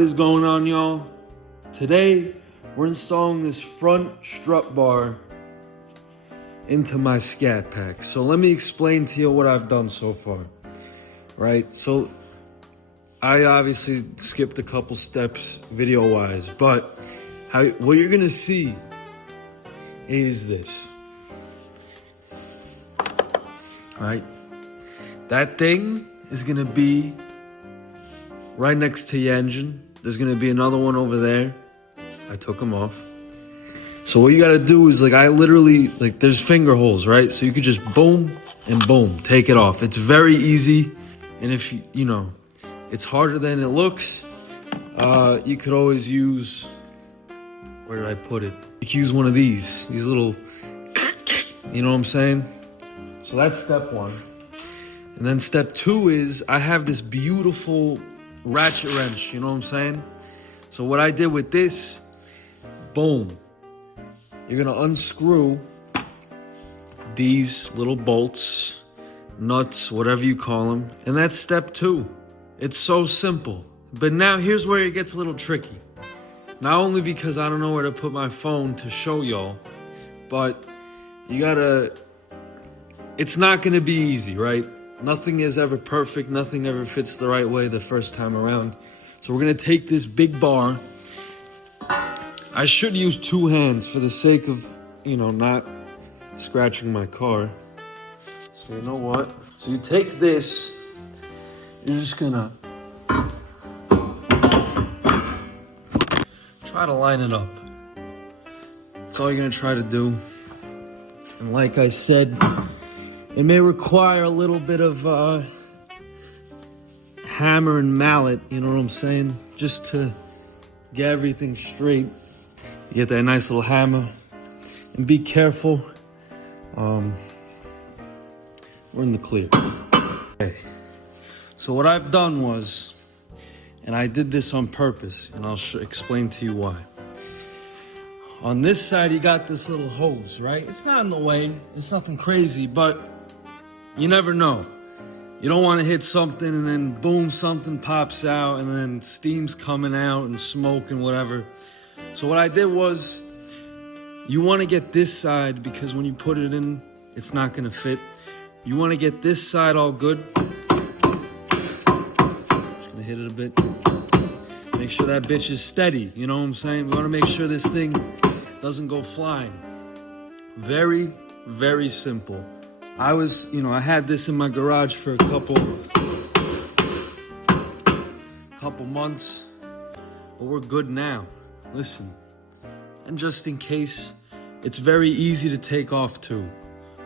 What is going on, y'all? Today, we're installing this front strut bar into my Scatpack. So let me explain to you what I've done so far, right? So I obviously skipped a couple steps video-wise, but what you're gonna see is this, right? That thing is gonna be right next to your engine. There's gonna be another one over there. I took them off. So what you gotta do is I literally, there's finger holes, right? So you could just boom and boom, take it off. It's very easy. And if you know, it's harder than it looks. You could always use, where did I put it? You could use one of these little, you know what I'm saying? So that's step one. And then step two is I have this beautiful ratchet wrench, you know what I'm saying? So what I did with this, boom, you're gonna unscrew these little bolts, nuts, whatever you call them, and that's step two. It's so simple. But now here's where it gets a little tricky. Not only because I don't know where to put my phone to show y'all, but it's not gonna be easy, right? Nothing is ever perfect. Nothing ever fits the right way the first time around. So we're gonna take this big bar. I should use two hands for the sake of, not scratching my car. So you know what? So you take this, you're just gonna try to line it up. That's all you're gonna try to do. And like I said, it may require a little bit of hammer and mallet, you know what I'm saying? Just to get everything straight. You get that nice little hammer. And be careful. We're in the clear. Okay. So what I've done was, and I did this on purpose, and I'll explain to you why. On this side, you got this little hose, right? It's not in the way. It's nothing crazy, but you never know. You don't want to hit something and then boom, something pops out and then steam's coming out and smoke and whatever. So what I did was, you want to get this side because when you put it in, it's not going to fit. You want to get this side all good. Just going to hit it a bit. Make sure that bitch is steady, you know what I'm saying? We want to make sure this thing doesn't go flying. Very, very simple. I had this in my garage for a couple months, but we're good now. Listen, and just in case, it's very easy to take off too.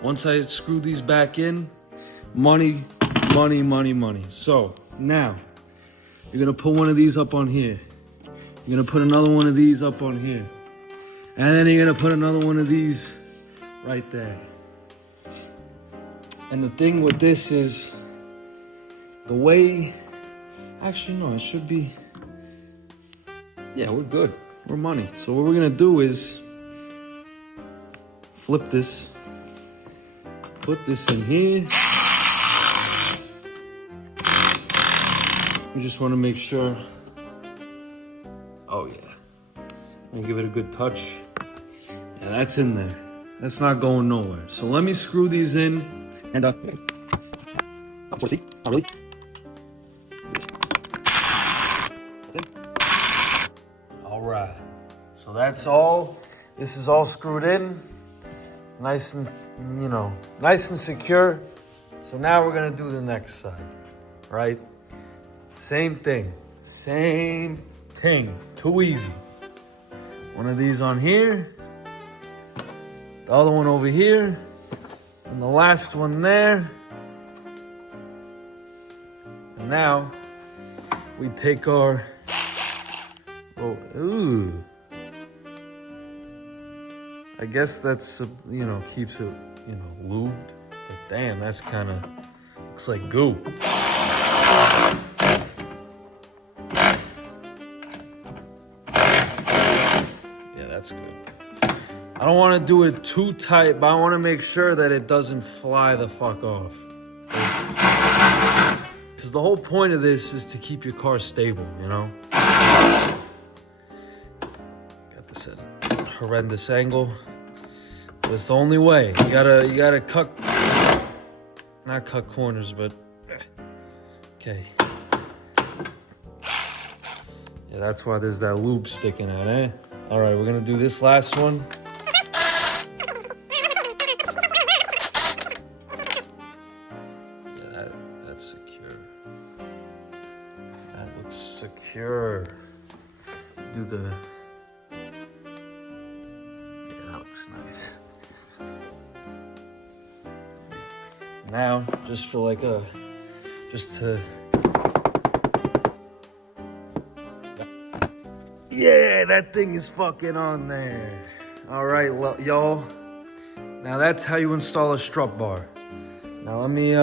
Once I screw these back in, money, money, money, money. So now, you're gonna put one of these up on here. You're gonna put another one of these up on here. And then you're gonna put another one of these right there. And the thing with this is, the way, actually no, it should be, yeah, we're good. We're money. So what we're gonna do is flip this, put this in here. We just wanna make sure, oh yeah, we'll give it a good touch. Yeah, that's in there. That's not going nowhere. So let me screw these in. And not really. That's it. All right. So that's all. This is all screwed in, nice and nice and secure. So now we're gonna do the next side, right? Same thing. Too easy. One of these on here. The other one over here. And the last one there. And now we take our, I guess that's, keeps it, lubed. But damn, that's kind of, looks like goo. Yeah, that's good. I don't want to do it too tight, but I want to make sure that it doesn't fly the fuck off. Because the whole point of this is to keep your car stable, I said, horrendous angle. But it's the only way. You gotta cut, not cut corners, but okay. Yeah, that's why there's that lube sticking out, eh? All right, we're gonna do this last one. Yeah, that's secure. That looks secure. Do the, yeah, that looks nice. Now, just for like just to, yeah, that thing is fucking on there. All right, y'all. Now that's how you install a strut bar. Now let me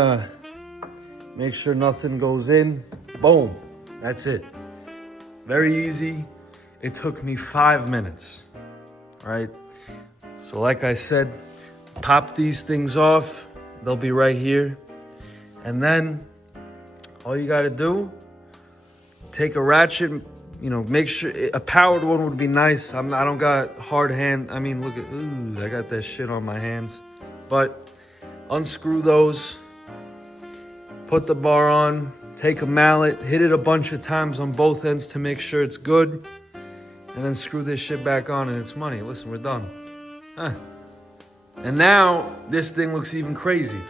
make sure nothing goes in. Boom, that's it. Very easy. It took me 5 minutes, right? So like I said, pop these things off. They'll be right here. And then all you gotta do, take a ratchet, you know, make sure a powered one would be nice. I don't got hard hand. I mean, look at, ooh, I got that shit on my hands. But unscrew those, put the bar on, take a mallet, hit it a bunch of times on both ends to make sure it's good, and then screw this shit back on and it's money. Listen, we're done. Huh. And now this thing looks even crazy.